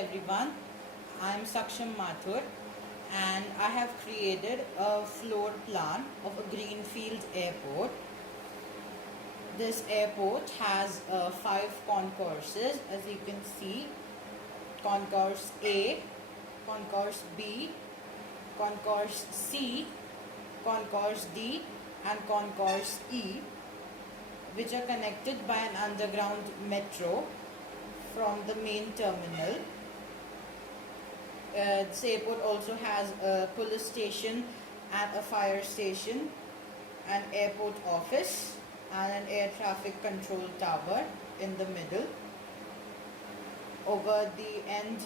everyone, I am Saksham Mathur and I have created a floor plan of a greenfield airport. This airport has 5 concourses, as you can see: concourse A, concourse B, concourse C, concourse D and concourse E, which are connected by an underground metro from the main terminal. This airport also has a police station and a fire station, an airport office and an air traffic control tower in the middle. Over the end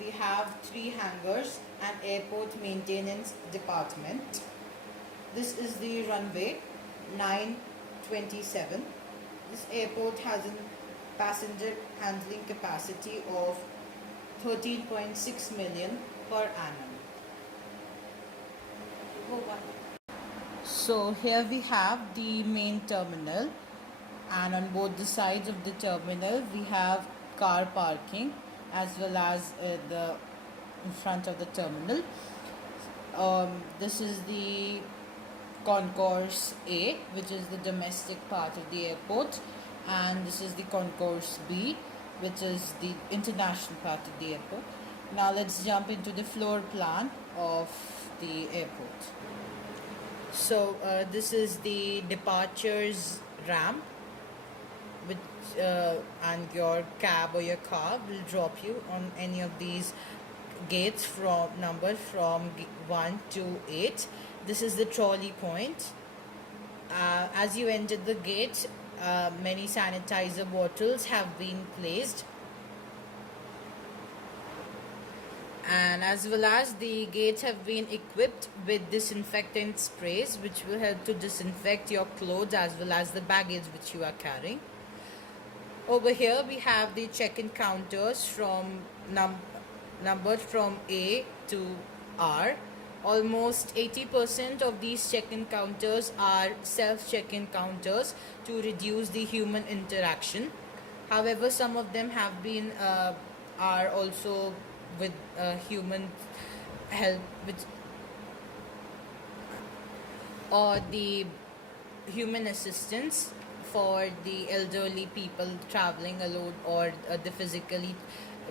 we have 3 hangars and airport maintenance department. This is the runway 927. This airport has a passenger handling capacity of 13.6 million per annum. So here we have the main terminal, and on both the sides of the terminal we have car parking as well as the in front of the terminal. This is the concourse A, which is the domestic part of the airport, and this is the concourse B, which is the international part of the airport. Now let's jump into the floor plan of the airport. So this is the departures ramp, which and your cab or your car will drop you on any of these gates from numbered from 1 to 8. This is the trolley point. As you enter the gate, many sanitizer bottles have been placed, and as well as the gates have been equipped with disinfectant sprays, which will help to disinfect your clothes as well as the baggage which you are carrying. Over here we have the check-in counters from numbered from A to R. Almost 80% of these check-in counters are self-check-in counters to reduce the human interaction. However, some of them have been are also with human help, which or the human assistance for the elderly people traveling alone or the physically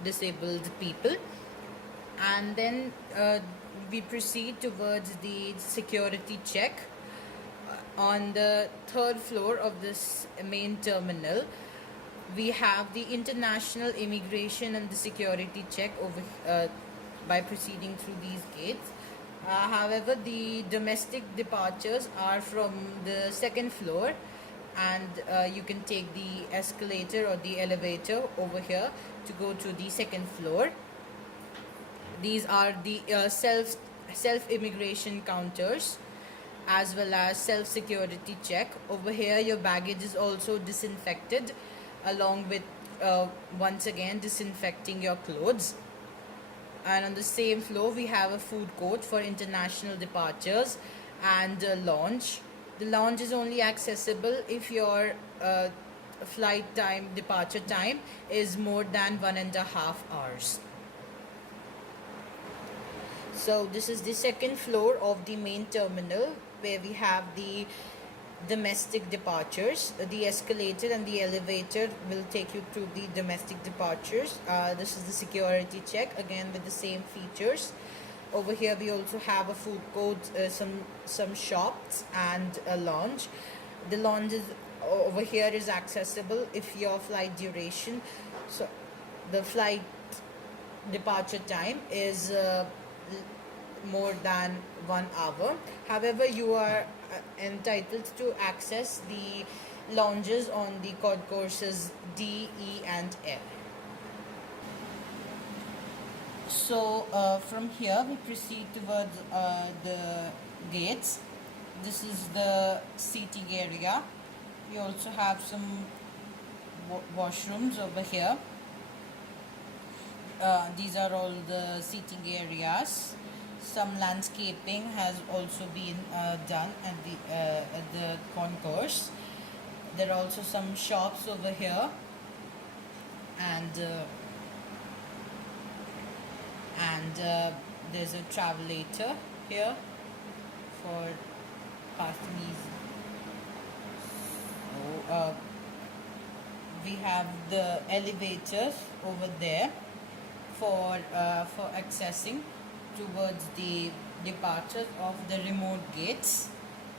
disabled people. And then we proceed towards the security check. On the 3rd floor of this main terminal, we have the international immigration and the security check over by proceeding through these gates. However, the domestic departures are from the 2nd floor, and you can take the escalator or the elevator over here to go to the 2nd floor. These are the self immigration counters as well as self security check. Over here your baggage is also disinfected, along with once again disinfecting your clothes. And on the same floor we have a food court for international departures and a lounge. The lounge is only accessible if your flight time, departure time is more than 1.5 hours. So this is the 2nd floor of the main terminal, where we have the domestic departures. The escalator and the elevator will take you to the domestic departures. This is the security check, again with the same features. Over here we also have a food court, some shops and a lounge. The lounge is over here is accessible if your flight duration, so the flight departure time is more than 1 hour. However, you are entitled to access the lounges on the concourses D, E and F. So from here we proceed towards the gates. This is the seating area. We also have some washrooms over here. These are all the seating areas. Some landscaping has also been done at the concourse. There are also some shops over here, and and there's a travelator here for passing easy. So we have the elevators over there for accessing towards the departures of the remote gates,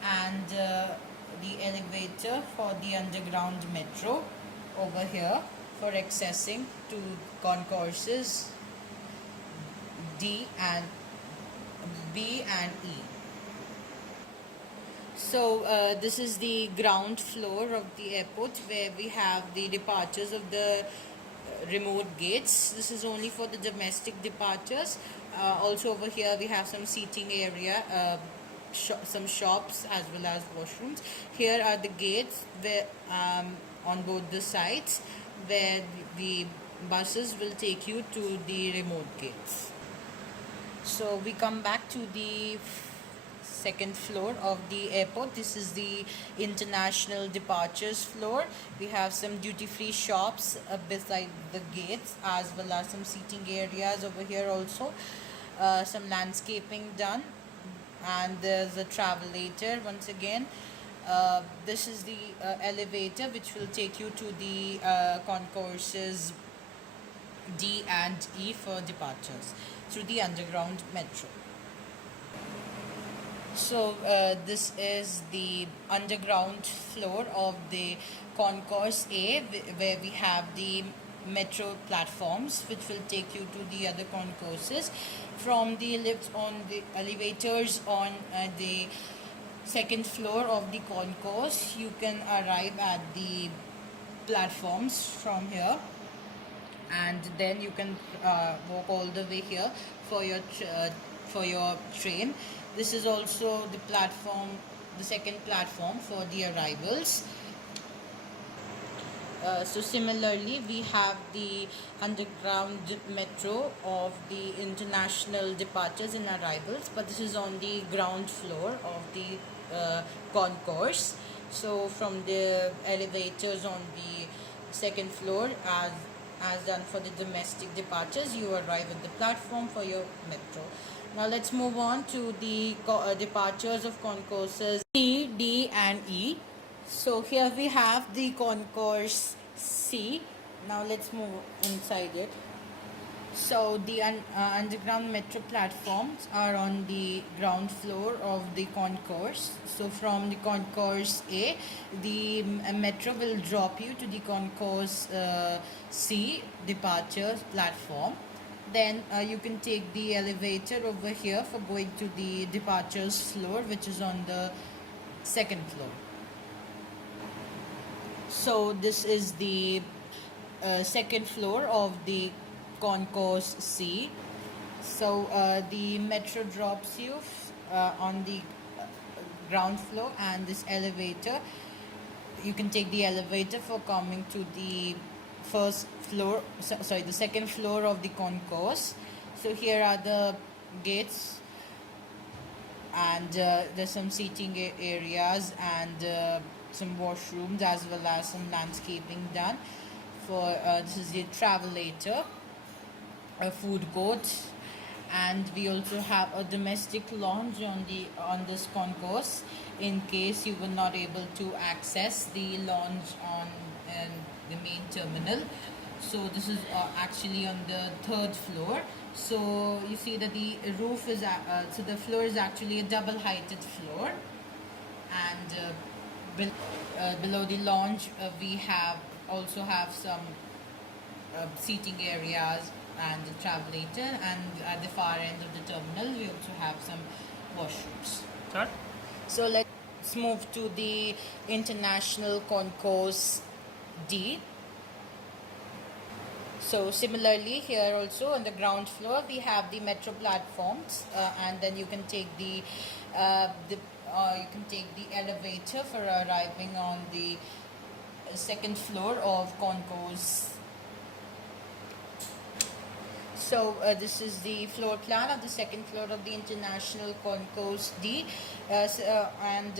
and the elevator for the underground metro over here for accessing to concourses D and B and E. So this is the ground floor of the airport where we have the departures of the remote gates. This is only for the domestic departures. Also over here we have some seating area, some shops as well as washrooms. Here are the gates where on both the sides where the buses will take you to the remote gates. So we come back to the second floor of the airport. This is the international departures floor. We have some duty-free shops beside the gates as well as some seating areas over here also. Some landscaping done, and there's a travelator once again. This is the elevator which will take you to the concourses D and E for departures through the underground metro. So this is the underground floor of the Concourse A, where we have the metro platforms which will take you to the other concourses. From the lifts on the elevators on the second floor of the concourse, you can arrive at the platforms from here, and then you can walk all the way here for your train. This is also the platform, the second platform for the arrivals. So similarly, we have the underground metro of the international departures and arrivals, but this is on the ground floor of the concourse. So from the elevators on the second floor, as done for the domestic departures, you arrive at the platform for your metro. Now let's move on to the departures of concourses C, D and E. So here we have the concourse C. Now let's move inside it. So the underground metro platforms are on the ground floor of the concourse. So from the concourse A, the metro will drop you to the concourse C departure platform. Then you can take the elevator over here for going to the departures floor, which is on the second floor. So this is the second floor of the concourse C. So the metro drops you on the ground floor, and this elevator, you can take the elevator for coming to the first floor, the second floor of the concourse. So here are the gates, and there's some seating areas and some washrooms as well as some landscaping done. For this is the travelator, a food court, and we also have a domestic lounge on this concourse in case you were not able to access the lounge on the main terminal. So this is actually on the third floor. So you see that the roof is so the floor is actually a double heighted floor, and below the lounge we also have some seating areas and the travelator, and at the far end of the terminal we also have some washrooms. Sure. So let's move to the international concourse D. So similarly, here also on the ground floor we have the metro platforms, and then you can take the elevator for arriving on the second floor of concourse. So this is the floor plan of the second floor of the international concourse D, and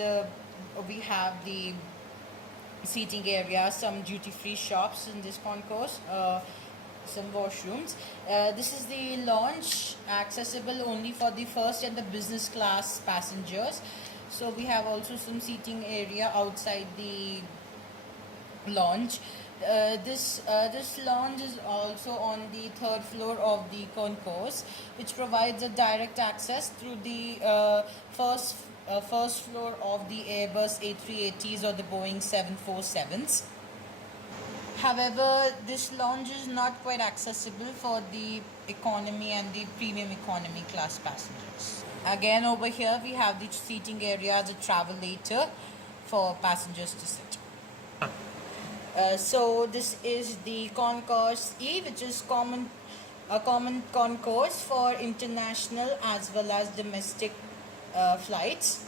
we have the seating area, some duty-free shops in this concourse. some washrooms. This is the lounge, accessible only for the first and the business class passengers. So we have also some seating area outside the lounge. This lounge is also on the third floor of the concourse, which provides a direct access through the first floor of the Airbus A380s or the Boeing 747s. However, this lounge is not quite accessible for the economy and the premium economy class passengers. Again, over here we have the seating area as a travelator for passengers to sit. So this is the Concourse E, which is a common concourse for international as well as domestic flights.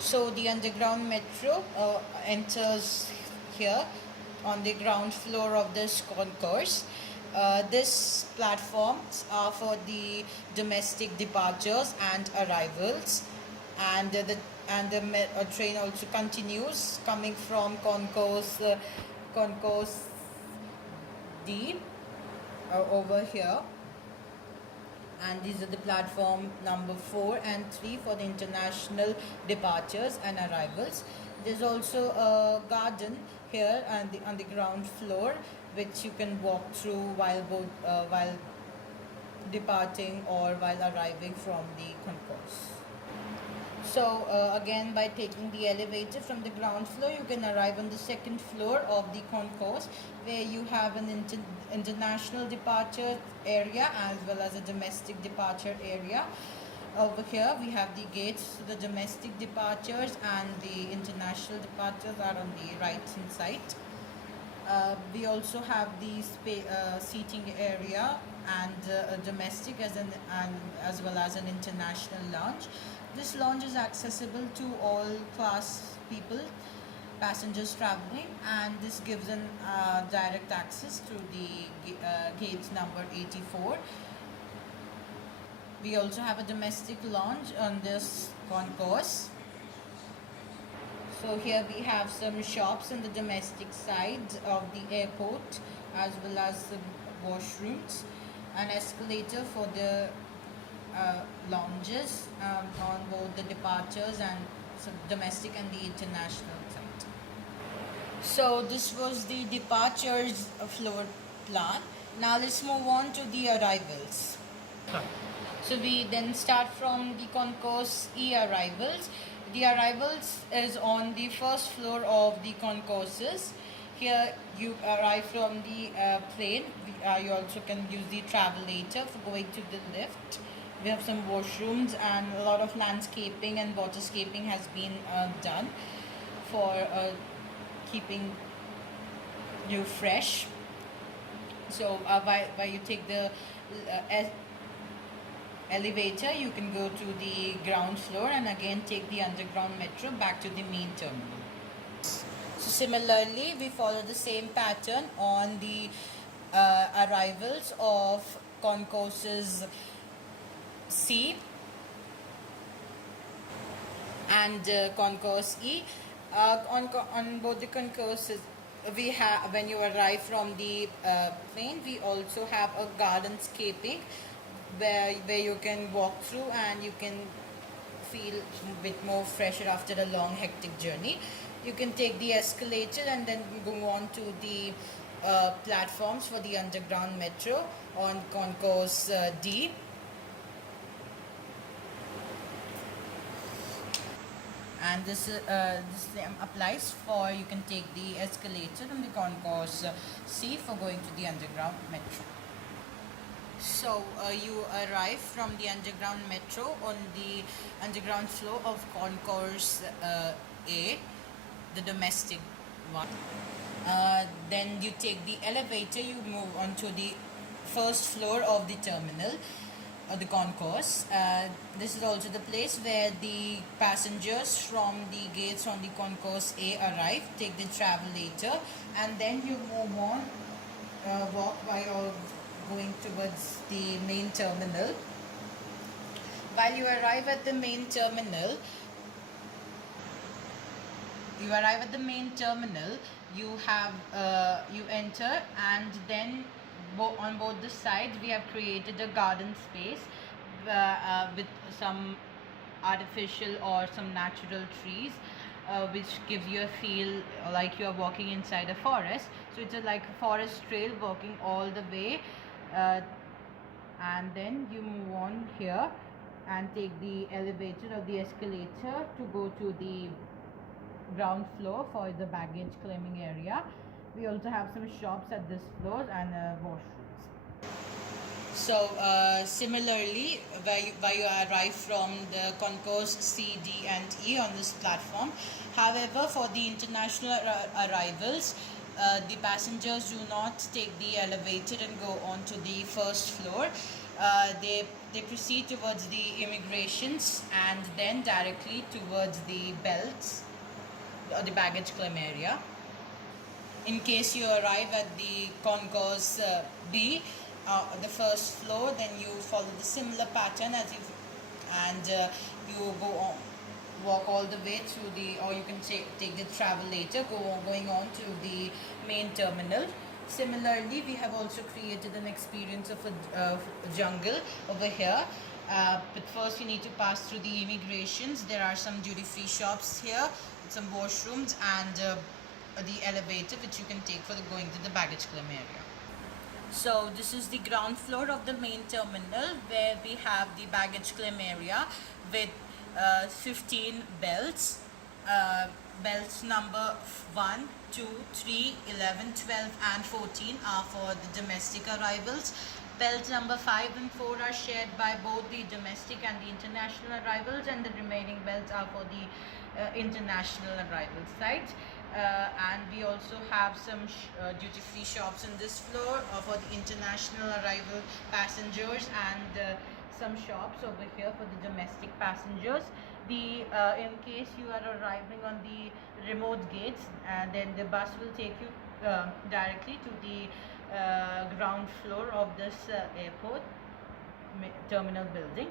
So the underground metro enters here on the ground floor of this concourse. This platforms are for the domestic departures and arrivals, and the train also continues coming from concourse D over here, and these are the platform number 4 and 3 for the international departures and arrivals. There's also a garden here on the ground floor, which you can walk through while departing or while arriving from the concourse. So again, by taking the elevator from the ground floor, you can arrive on the second floor of the concourse, where you have an international departure area as well as a domestic departure area. Over here we have the gates. So the domestic departures and the international departures are on the right hand side. We also have the seating area and a domestic as well as an international lounge. This lounge is accessible to all class people, passengers traveling, and this gives an direct access through the gate number 84. We also have a domestic lounge on this concourse. So here we have some shops on the domestic side of the airport as well as the washrooms, an escalator for the lounges on both the departures and domestic and the international side. So this was the departures floor plan. Now let's move on to the arrivals. So we then start from the Concourse E arrivals. The arrivals is on the first floor of the concourses. Here you arrive from the plane. You also can use the travelator for going to the lift. We have some washrooms, and a lot of landscaping and waterscaping has been done for keeping you fresh. So while you take the elevator, you can go to the ground floor and again take the underground metro back to the main terminal. So similarly, we follow the same pattern on the arrivals of Concourses C and Concourse E. On both the concourses, we have, when you arrive from the plane, we also have a gardenscaping where you can walk through and you can feel a bit more fresher after a long hectic journey. You can take the escalator and then go on to the platforms for the underground metro on Concourse D. And this applies for, you can take the escalator on the Concourse C for going to the underground metro. So you arrive from the underground metro on the underground floor of Concourse A, the domestic one. Then you take the elevator, you move on to the first floor of the terminal, the concourse. This is also the place where the passengers from the gates on the Concourse A arrive, take the travelator, and then you move on, walk while going towards the main terminal. While you arrive at the main terminal, you enter, and then on both the sides we have created a garden space with some artificial or some natural trees, which gives you a feel like you are walking inside a forest. So it's like a forest trail walking all the way, uh, and then you move on here and take the elevator or the escalator to go to the ground floor for the baggage claiming area. We also have some shops at this floor and washrooms. So similarly, where you arrive from the concourse C, D and E on this platform. However, for the international arrivals, the passengers do not take the elevator and go on to the first floor. They proceed towards the immigrations and then directly towards the belts or the baggage claim area. In case you arrive at the concourse B, the first floor, then you follow the similar pattern as if, and you go on, walk all the way to the, or you can take the travelator going on to the main terminal. Similarly, we have also created an experience of a jungle over here. But first you need to pass through the immigrations. There are some duty-free shops here, some washrooms and the elevator which you can take for going to the baggage claim area. So this is the ground floor of the main terminal where we have the baggage claim area with 15 belts. Belts number 1, 2, 3, 11, 12 and 14 are for the domestic arrivals. Belts number 5 and 4 are shared by both the domestic and the international arrivals, and the remaining belts are for the international arrival side. And we also have some duty-free shops in this floor for the international arrival passengers, and some shops over here for the domestic passengers. In case you are arriving on the remote gates, then the bus will take you directly to the ground floor of this airport terminal building.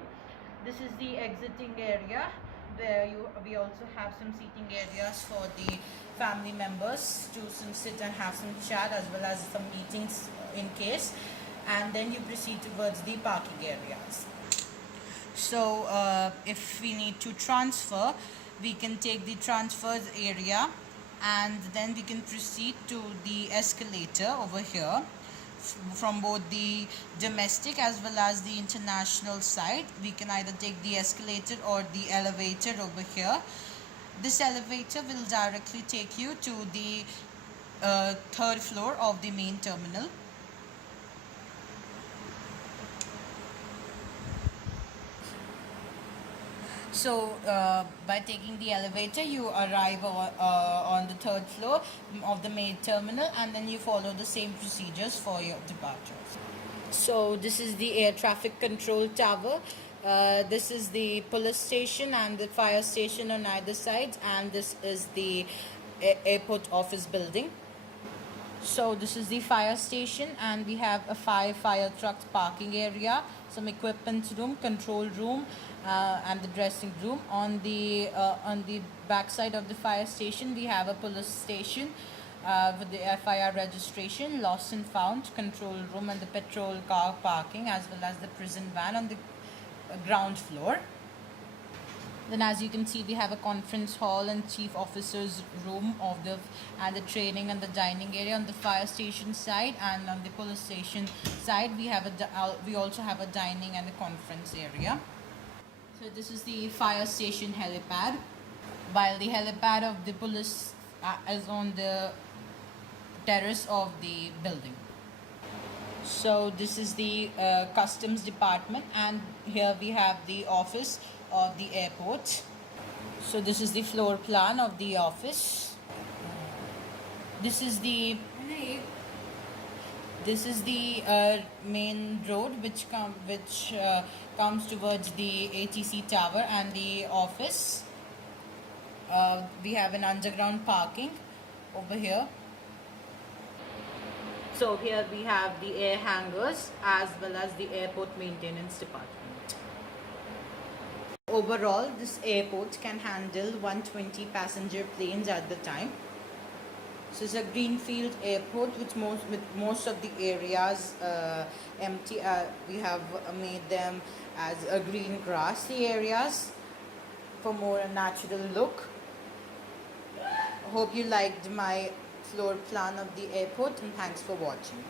This is the exiting area where we also have some seating areas for the family members to sit and have some chat, as well as some meetings in case, and then you proceed towards the parking areas. So if we need to transfer, we can take the transfers area and then we can proceed to the escalator over here. From both the domestic as well as the international side, we can either take the escalator or the elevator over here. This elevator will directly take you to the third floor of the main terminal. So by taking the elevator, you arrive on the third floor of the main terminal, and then you follow the same procedures for your departures. So this is the air traffic control tower. This is the police station and the fire station on either side, and this is the airport office building. So this is the fire station, and we have a fire trucks parking area, some equipment room, control room, and the dressing room. On the back side of the fire station, we have a police station with the FIR registration, lost and found, control room, and the petrol car parking, as well as the prison van on the ground floor. Then, as you can see, we have a conference hall and chief officer's room and the training and the dining area on the fire station side, and on the police station side we also have a dining and a conference area. So this is the fire station helipad, while the helipad of the police is on the terrace of the building. So this is the customs department, and here we have the office of the airport. So this is the floor plan of the office. This is the main road which comes towards the ATC tower and the office. We have an underground parking over here. So here we have the air hangars as well as the airport maintenance department. Overall, this airport can handle 120 passenger planes at the time. So it's a greenfield airport with most of the areas empty. We have made them as a green grassy areas for more a natural look. Hope you liked my floor plan of the airport, and thanks for watching.